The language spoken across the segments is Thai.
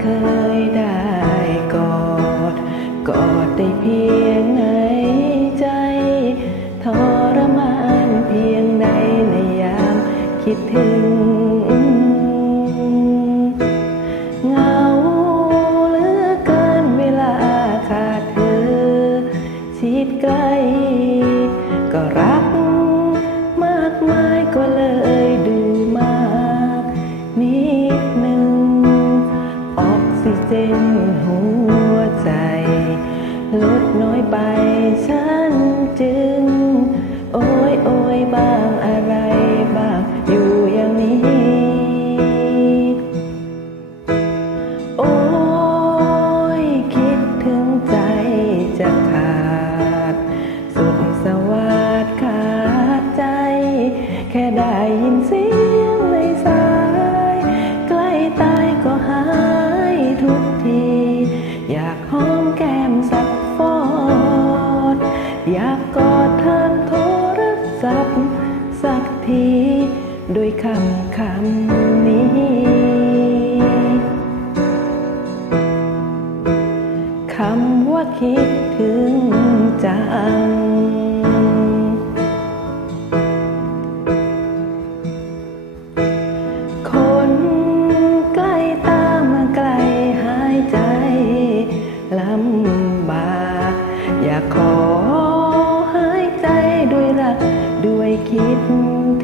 เคยได้กอด กอดได้เพียงในใจ ทรมานเพียงใดในยามคิดถึงเหงาเหลือเกินเวลาขาดเธอชิดใกล้ ลดน้อยไปฉันจึง โอ้ยโอ้ยบ้างอะไรบ้างอยู่อย่างนี้ โอ้ยคิดถึงใจจะขาด สุขสวัสดิ์ขาดใจ แค่ได้ยินเสียงในสาย ใกล้ตายก็หายทุกที อยาก อดเธอโทรศัพท์ สักทีด้วยคำคำนี้ คำว่าคิดถึงจัง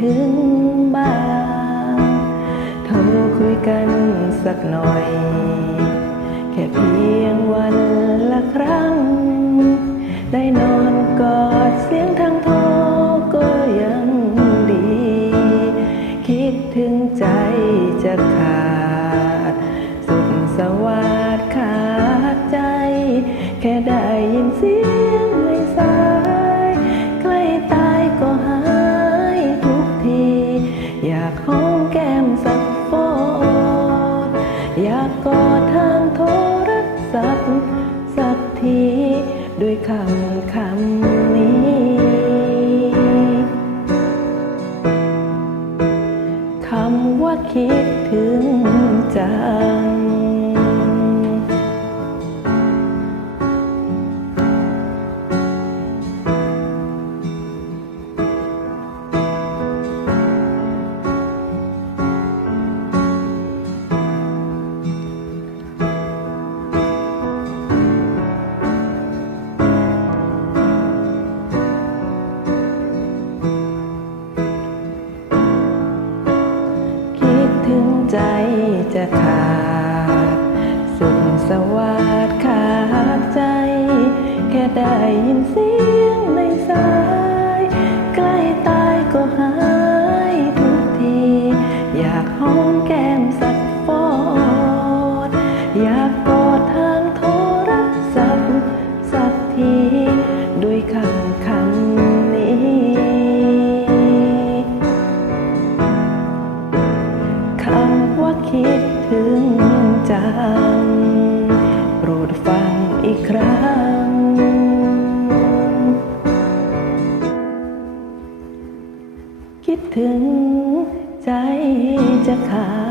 ถึงบ้างโทรคุยกันสักหน่อย แค่เพียงวันละครั้ง ได้นอนกอดเสียงทางโทรก็ยังดี คิดถึงใจจะขาด สุดสวัสดขาดใจ แค่ได้ยินเสียง แก้มสักฟออยากกอดทางโทรศัพท์สักทีด้วยคำคำนี้ คำว่าคิดถึงใจ จะขาด สุขสวัสดิ์ขาดใจ แค่ได้ยินเสียงในสาย กครั้ง คิดถึงใจจะขาด